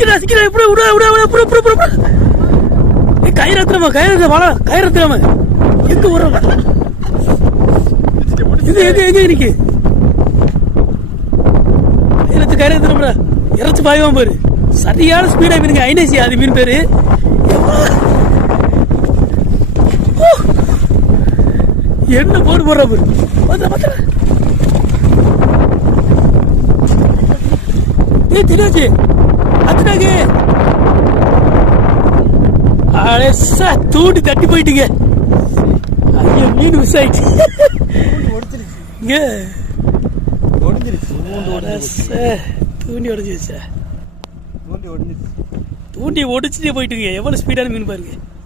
சிக்கிறா இப்படி விட கயிறத்துறமா வாழ கயிறத்துறாம எங்க விடுற எங்க இருக்கு கயிறத்துறா இறச்சி பாய்வான் பாரு சரியான ஸ்பீடா மீனுங்க ஐநேசி அது மீன் பேரு என்ன போர் போடுற பாரு தினாச்சு அத்துனாக்கு தூண்டி தட்டி போயிட்டீங்க ஐயோ மீன் மிஸ் ஆயிடுச்சு தூண்டி உடஞ்சிருச்சா தூண்டி ஒடிச்சுட்டே போயிட்டுங்க எவ்வளவு ஸ்பீடான மீன் பாருங்க